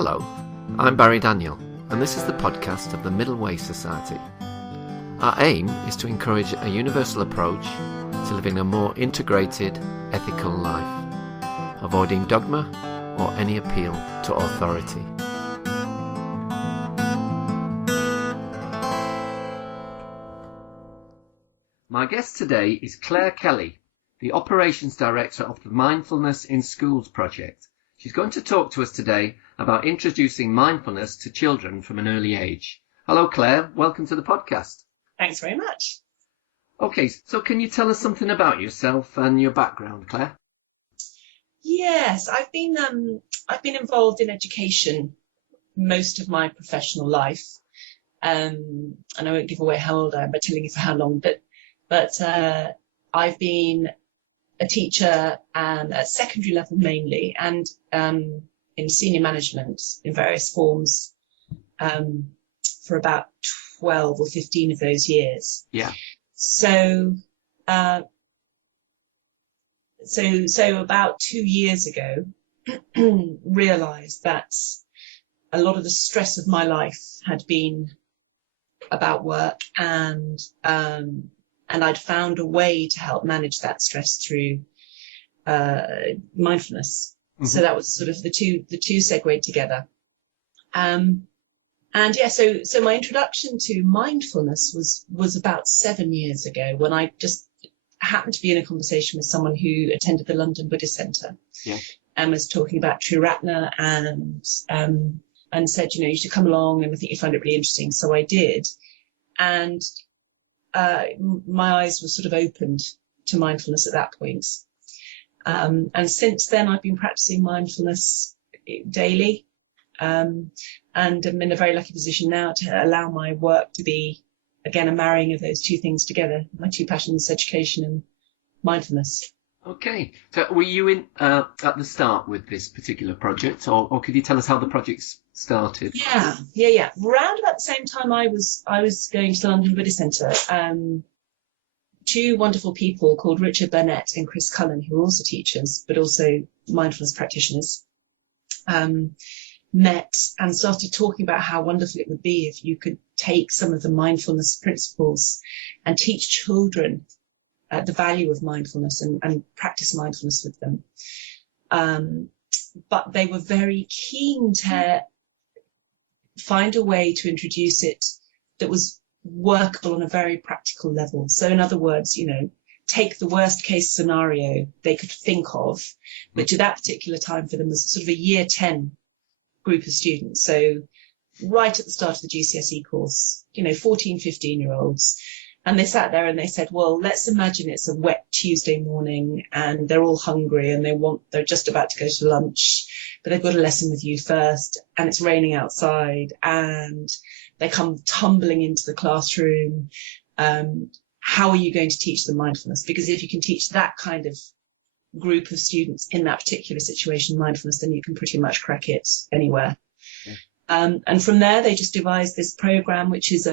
Hello, I'm Barry Daniel, and this is the podcast of the Middle Way Society. Our aim is to encourage a universal approach to living a more integrated, ethical life, avoiding dogma or any appeal to authority. My guest today is Claire Kelly, the Operations Director of the Mindfulness in Schools project. She's going to talk to us today about introducing mindfulness to children from an early age. Hello, Claire. Welcome to the podcast. Thanks very much. Okay, so can you tell us something about yourself and your background, Claire? Yes, I've been involved in education most of my professional life, and I won't give away how old I am by telling you for how long. But I've been a teacher at secondary level mainly, and in senior management in various forms for about 12 or 15 of those years. Yeah. So about 2 years ago, realised that a lot of the stress of my life had been about work, and I'd found a way to help manage that stress through mindfulness. Mm-hmm. So that was sort of the two segued together. So my introduction to mindfulness was about 7 years ago, when I just happened to be in a conversation with someone who attended the London Buddhist Centre, yeah, and was talking about Triratna and said, you should come along, and I think you'd find it really interesting. So I did, and my eyes were sort of opened to mindfulness at that point. And since then, I've been practicing mindfulness daily, and I'm in a very lucky position now to allow my work to be, again, a marrying of those two things together, my two passions, education and mindfulness. Okay. So were you in at the start with this particular project, or could you tell us how the project started? Yeah. Round about the same time I was going to the London Buddhist Centre, two wonderful people called Richard Burnett and Chris Cullen, who are also teachers, but also mindfulness practitioners, met and started talking about how wonderful it would be if you could take some of the mindfulness principles and teach children the value of mindfulness and practice mindfulness with them. But they were very keen to find a way to introduce it that was workable on a very practical level. So in other words, take the worst case scenario they could think of, which at that particular time for them was sort of a year 10 group of students. So right at the start of the GCSE course, 14, 15-year-olds. And they sat there and they said, well, let's imagine it's a wet Tuesday morning and they're all hungry and they're just about to go to lunch, but they've got a lesson with you first, and it's raining outside, and they come tumbling into the classroom. How are you going to teach them mindfulness? Because if you can teach that kind of group of students in that particular situation mindfulness, then you can pretty much crack it anywhere. Yeah. And from there, they just devised this program, which is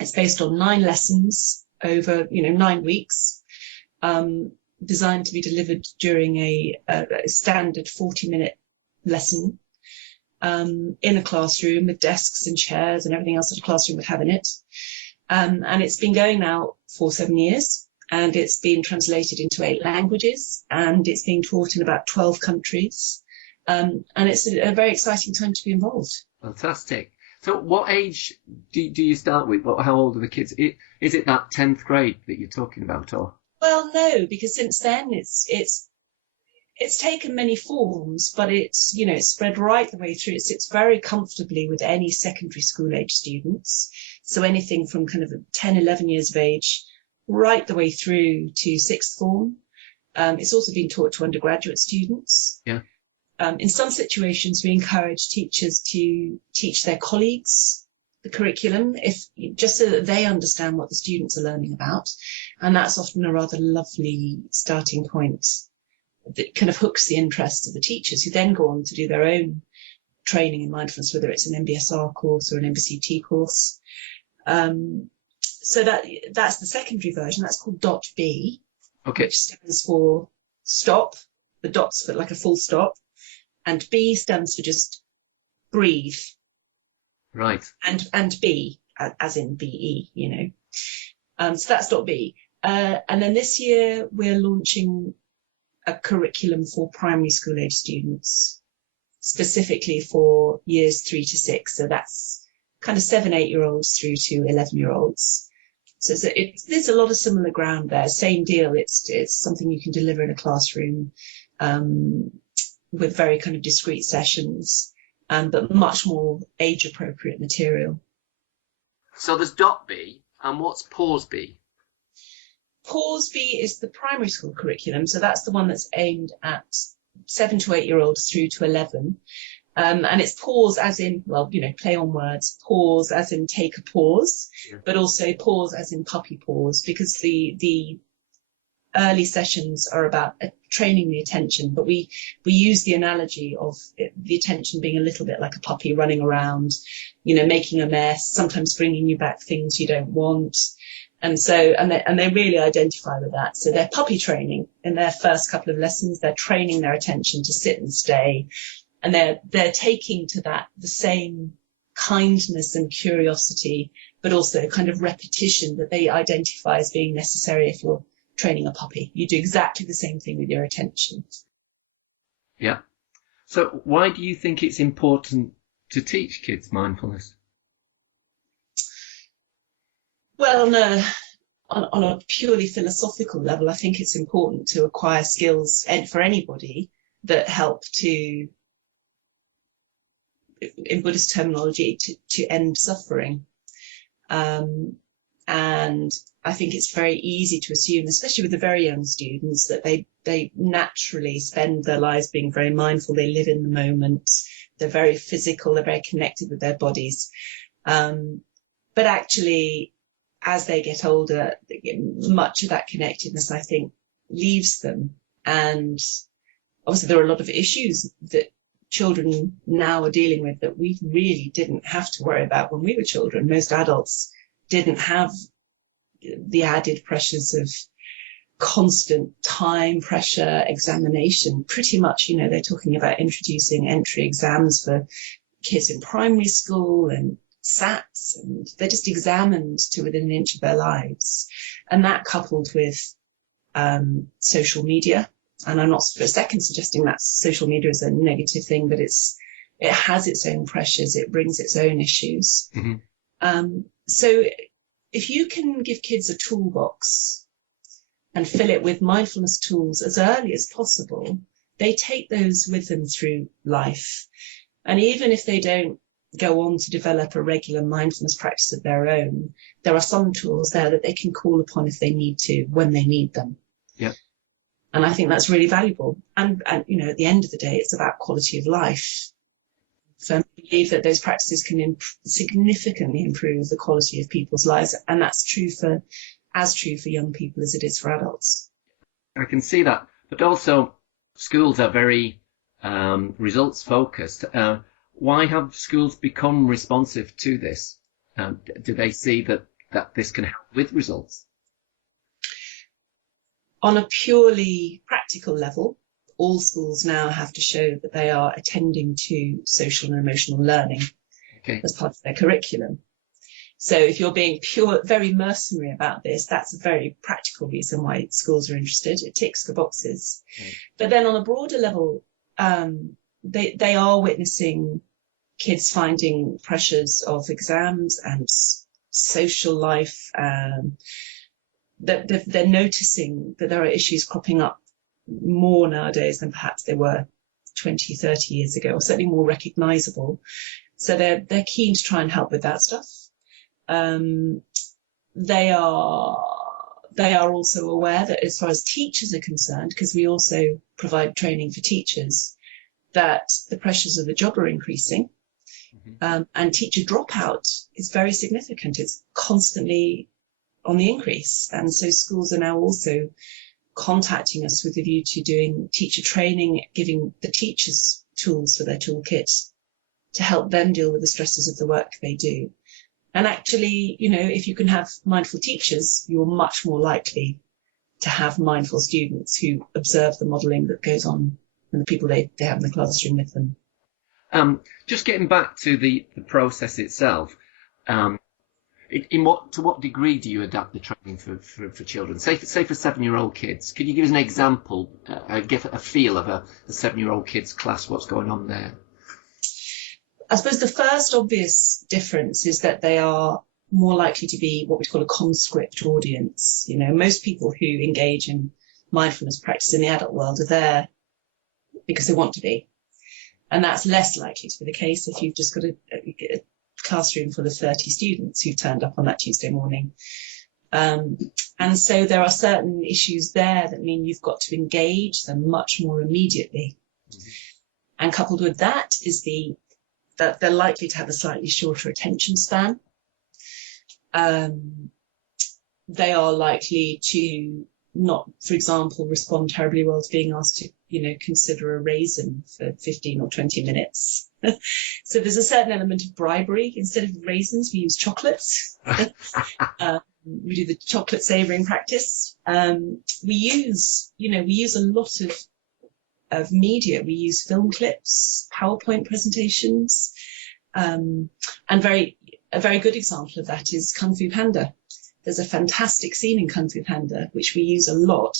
it's based on 9 lessons over 9 weeks, designed to be delivered during a standard 40-minute lesson in a classroom with desks and chairs and everything else that a classroom would have in it. And it's been going now for 7 years, and it's been translated into 8 languages, and it's being taught in about 12 countries. And it's a very exciting time to be involved. Fantastic. So what age do you start with? How old are the kids? Is it that 10th grade that you're talking about, or? Well, no, because since then it's taken many forms, but it's spread right the way through. It sits very comfortably with any secondary school age students. So anything from kind of 10, 11 years of age right the way through to 6th form. It's also been taught to undergraduate students. Yeah. In some situations, we encourage teachers to teach their colleagues the curriculum, just so that they understand what the students are learning about. And that's often a rather lovely starting point that kind of hooks the interest of the teachers, who then go on to do their own training in mindfulness, whether it's an MBSR course or an MBCT course. So that's the secondary version. That's called .B, okay, which stands for stop. The dot's for like a full stop. And B stands for just breathe. Right. And be, as in BE, so that's .B. And then this year we're launching a curriculum for primary school age students, specifically for years 3 to 6. So that's kind of 7, 8-year-olds through to 11-year-olds. So there's a lot of similar ground there. Same deal. It's something you can deliver in a classroom, with very kind of discrete sessions, but much more age appropriate material. So there's .B, and what's Pause B? Pause B is the primary school curriculum. So that's the one that's aimed at 7 to 8-year-olds through to 11. And it's pause as in, play on words, pause as in take a pause, but also pause as in puppy pause, because the early sessions are about training the attention, but we use the analogy of the attention being a little bit like a puppy running around, making a mess, sometimes bringing you back things you don't want. And they really identify with that. So they're puppy training in their first couple of lessons. They're training their attention to sit and stay. And they're taking to that the same kindness and curiosity, but also kind of repetition that they identify as being necessary if you're training a puppy. You do exactly the same thing with your attention. Yeah. So why do you think it's important to teach kids mindfulness? Well, on a purely philosophical level, I think it's important to acquire skills, and for anybody, that help to, in Buddhist terminology, to end suffering. And I think it's very easy to assume, especially with the very young students, that they naturally spend their lives being very mindful. They live in the moment. They're very physical. They're very connected with their bodies. But actually, as they get older, much of that connectedness, I think, leaves them. And obviously there are a lot of issues that children now are dealing with that we really didn't have to worry about when we were children. Most adults didn't have the added pressures of constant time pressure, examination. Pretty much, they're talking about introducing entry exams for kids in primary school and SATs, and they're just examined to within an inch of their lives. And that coupled with social media, and I'm not for a second suggesting that social media is a negative thing, but it has its own pressures, it brings its own issues. Mm-hmm. So if you can give kids a toolbox and fill it with mindfulness tools as early as possible, they take those with them through life. And even if they don't go on to develop a regular mindfulness practice of their own, there are some tools there that they can call upon if they need to, when they need them. Yeah. And I think that's really valuable. And at the end of the day, it's about quality of life. So I believe that those practices can significantly improve the quality of people's lives. And that's as true for young people as it is for adults. I can see that. But also, schools are very results focused. Why have schools become responsive to this? Do they see that this can help with results? On a purely practical level, all schools now have to show that they are attending to social and emotional learning as part of their curriculum. So if you're being very mercenary about this, that's a very practical reason why schools are interested. It ticks the boxes. Okay. But then on a broader level, they are witnessing kids finding pressures of exams and social life. They're noticing that there are issues cropping up more nowadays than perhaps they were 20, 30 years ago, or certainly more recognizable. So they're keen to try and help with that stuff. They are also aware that as far as teachers are concerned, because we also provide training for teachers, that the pressures of the job are increasing. Mm-hmm. And teacher dropout is very significant. It's constantly on the increase. And so schools are now also contacting us with a view to doing teacher training, giving the teachers tools for their toolkit to help them deal with the stresses of the work they do. And actually, if you can have mindful teachers, you're much more likely to have mindful students who observe the modelling that goes on and the people they have in the classroom with them. Just getting back to the process itself, to what degree do you adapt the training for children? Say for 7-year-old kids, could you give us an example, give a feel of a 7-year-old kid's class, what's going on there? I suppose the first obvious difference is that they are more likely to be what we call a conscript audience. You know, most people who engage in mindfulness practice in the adult world are there because they want to be. And that's less likely to be the case if you've just got a classroom full of 30 students who turned up on that Tuesday morning. And so there are certain issues there that mean you've got to engage them much more immediately. Mm-hmm. And coupled with that is that they're likely to have a slightly shorter attention span. They are likely to not, for example, respond terribly well to being asked to, consider a raisin for 15 or 20 minutes. So there's a certain element of bribery. Instead of raisins, we use chocolates. We do the chocolate savouring practice. We use a lot of media. We use film clips, PowerPoint presentations, and a very good example of that is Kung Fu Panda. There's a fantastic scene in Kung Fu Panda, which we use a lot,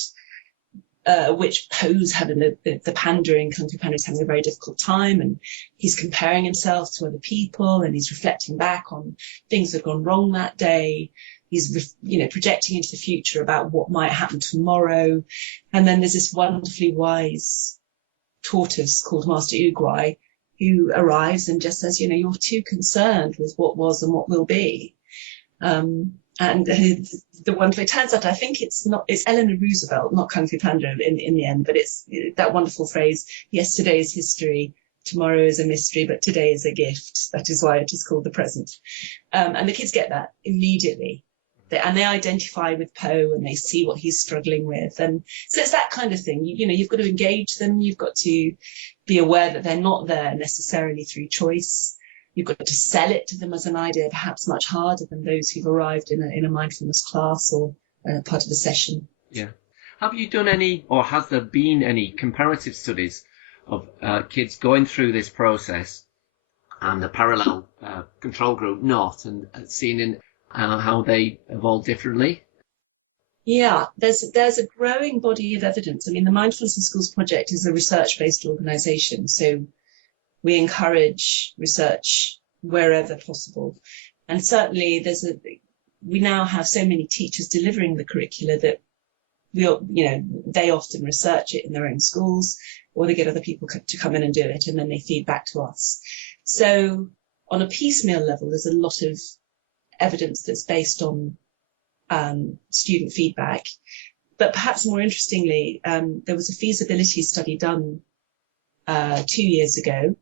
which Poe's having the panda in Kung Fu Panda is having a very difficult time, and he's comparing himself to other people, and he's reflecting back on things that have gone wrong that day. He's, projecting into the future about what might happen tomorrow. And then there's this wonderfully wise tortoise called Master Uguay who arrives and just says, you're too concerned with what was and what will be. And the wonderful, it turns out, I think it's Eleanor Roosevelt, not Kung Fu Panda in the end, but it's that wonderful phrase, yesterday is history, tomorrow is a mystery, but today is a gift. That is why it is called the present. And the kids get that immediately. And they identify with Poe and they see what he's struggling with. And so it's that kind of thing. You've got to engage them. You've got to be aware that they're not there necessarily through choice. You've got to sell it to them as an idea, perhaps much harder than those who've arrived in a mindfulness class or part of a session. Yeah. Have you done any, or has there been any comparative studies of kids going through this process and the parallel control group not, and seeing how they evolve differently? Yeah, there's a growing body of evidence. I mean, the Mindfulness in Schools project is a research-based organisation, so we encourage research wherever possible. And certainly we now have so many teachers delivering the curricula that they often research it in their own schools, or they get other people to come in and do it, and then they feed back to us. So on a piecemeal level, there's a lot of evidence that's based on student feedback. But perhaps more interestingly, there was a feasibility study done 2 years ago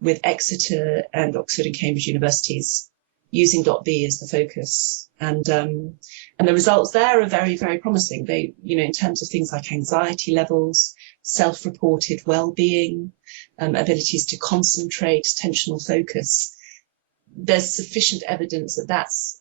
with Exeter and Oxford and Cambridge universities using .B as the focus. And the results there are very, very promising. They, in terms of things like anxiety levels, self-reported well-being, abilities to concentrate, attentional focus, there's sufficient evidence that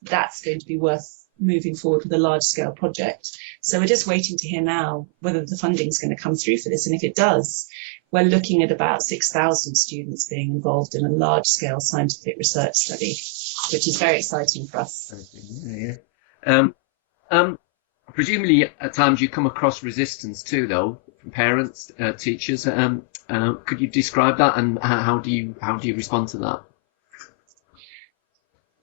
that's going to be worth moving forward with a large-scale project. So we're just waiting to hear now whether the funding is going to come through for this. And if it does, we're looking at about 6,000 students being involved in a large-scale scientific research study, which is very exciting for us. Yeah. Presumably, at times you come across resistance too, though, from parents, teachers. Could you describe that, and how do you respond to that?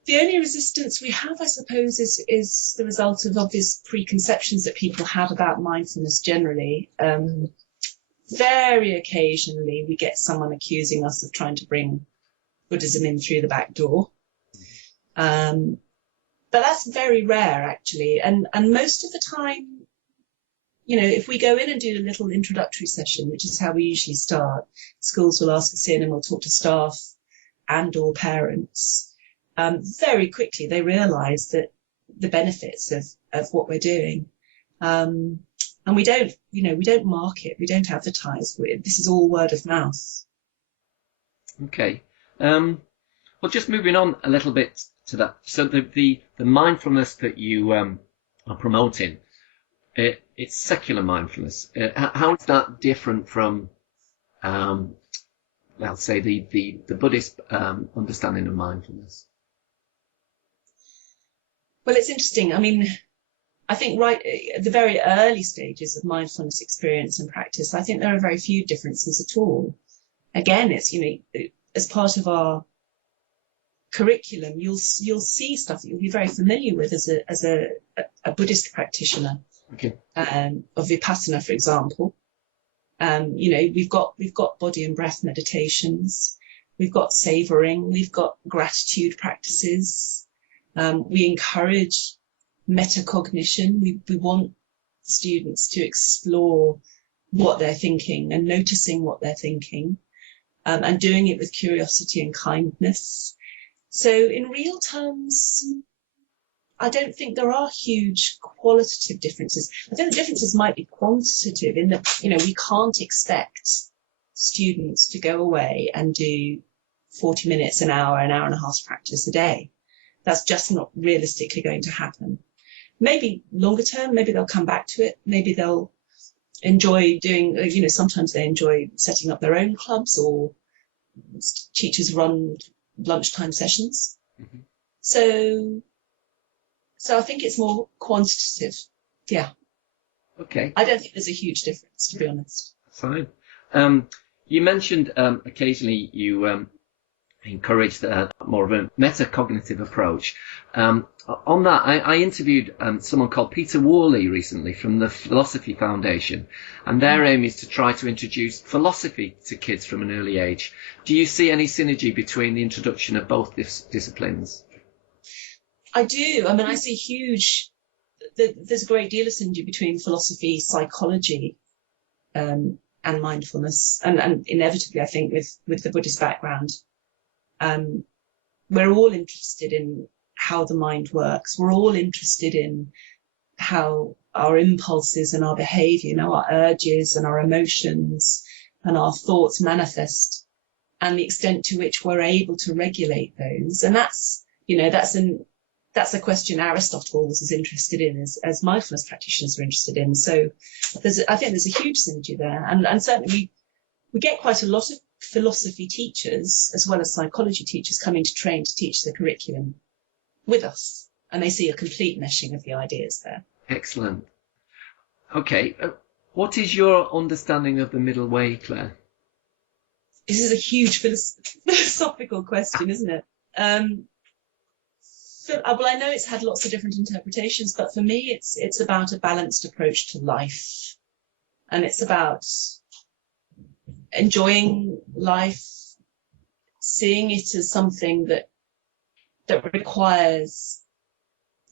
The only resistance we have, I suppose, is the result of obvious preconceptions that people have about mindfulness generally. Very occasionally, we get someone accusing us of trying to bring Buddhism in through the back door. But that's very rare, actually. And most of the time, if we go in and do a little introductory session, which is how we usually start, schools will ask us in and we'll talk to staff and or parents. Very quickly they realise that the benefits of what we're doing. And we don't market, we don't advertise. This is all word of mouth. Okay. Well, just moving on a little bit to that. So the mindfulness that you are promoting, it's secular mindfulness. How is that different from let's say, the Buddhist understanding of mindfulness? Well, it's interesting. I mean, I think right at the very early stages of mindfulness experience and practice, I think there are very few differences at all. Again, it's, as part of our curriculum, you'll see stuff that you'll be very familiar with as a Buddhist practitioner. Okay. Of Vipassana, for example. We've got body and breath meditations, we've got savoring, we've got gratitude practices. We encourage metacognition. We want students to explore what they're thinking and noticing what they're thinking, and doing it with curiosity and kindness. So in real terms, I don't think there are huge qualitative differences. I think the differences might be quantitative in that, we can't expect students to go away and do 40 minutes, an hour and a half practice a day. That's just not realistically going to happen. Maybe longer term, maybe they'll come back to it. Maybe they'll enjoy doing, sometimes they enjoy setting up their own clubs, or teachers run lunchtime sessions. Mm-hmm. So I think it's more quantitative. Yeah. Okay. I don't think there's a huge difference, to be honest. Fine. You mentioned occasionally you encouraged more of a metacognitive approach. On that, I interviewed someone called Peter Worley recently from the Philosophy Foundation, and their aim is to try to introduce philosophy to kids from an early age. Do you see any synergy between the introduction of both disciplines? I do. I mean, I see there's a great deal of synergy between philosophy, psychology, and mindfulness, and inevitably, I think, with the Buddhist background. We're all interested in how the mind works. We're all interested in how our impulses and our behavior, our urges and our emotions and our thoughts manifest, and the extent to which we're able to regulate those. And that's a question Aristotle was interested in, as mindfulness practitioners are interested in. So I think there's a huge synergy there. And certainly we get quite a lot of philosophy teachers as well as psychology teachers coming to train to teach the curriculum with us. And they see a complete meshing of the ideas there. Excellent. Okay. What is your understanding of the middle way, Claire? This is a huge philosophical question, isn't it? Well, I know it's had lots of different interpretations, but for me, it's about a balanced approach to life, and it's about enjoying life, seeing it as something that requires,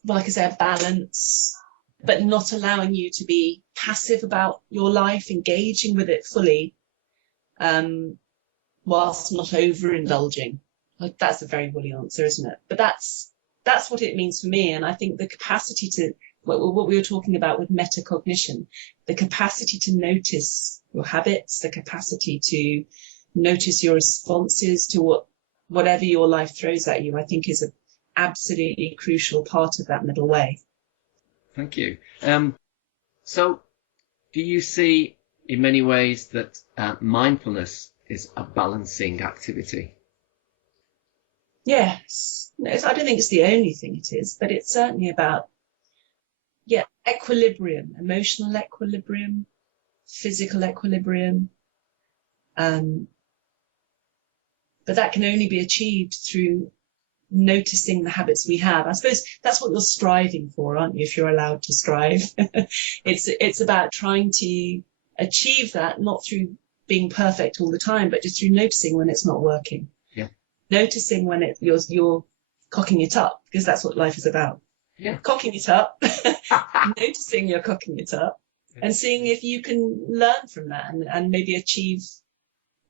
well, like I say, a balance, but not allowing you to be passive about your life, engaging with it fully, whilst not overindulging. Like, that's a very woolly answer, isn't it? But that's what it means for me. And I think the capacity to, what we were talking about with metacognition, the capacity to notice your habits, the capacity to notice your responses to whatever your life throws at you, I think is an absolutely crucial part of that middle way. Thank you. So do you see in many ways that mindfulness is a balancing activity? Yes. No, I don't think it's the only thing it is, but it's certainly about, equilibrium, emotional equilibrium, physical equilibrium. But that can only be achieved through noticing the habits we have. I suppose that's what you're striving for, aren't you, if you're allowed to strive? It's about trying to achieve that, not through being perfect all the time, but just through noticing when it's not working. Yeah. Noticing when you're cocking it up, because that's what life is about. Yeah. Cocking it up, noticing you're cocking it up, and seeing if you can learn from that and maybe achieve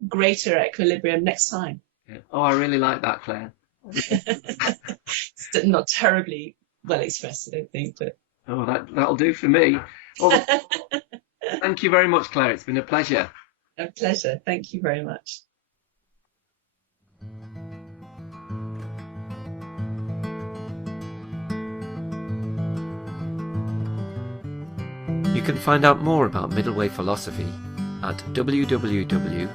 greater equilibrium next time. Yeah. Oh, I really like that, Claire. It's not terribly well expressed, I don't think, but that'll do for me. Well, thank you very much, Claire. It's been a pleasure. A pleasure. Thank you very much. You can find out more about middle way philosophy at www.mws.org.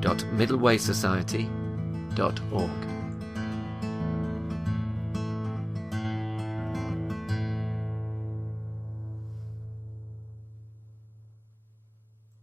www.middlewaysociety.org.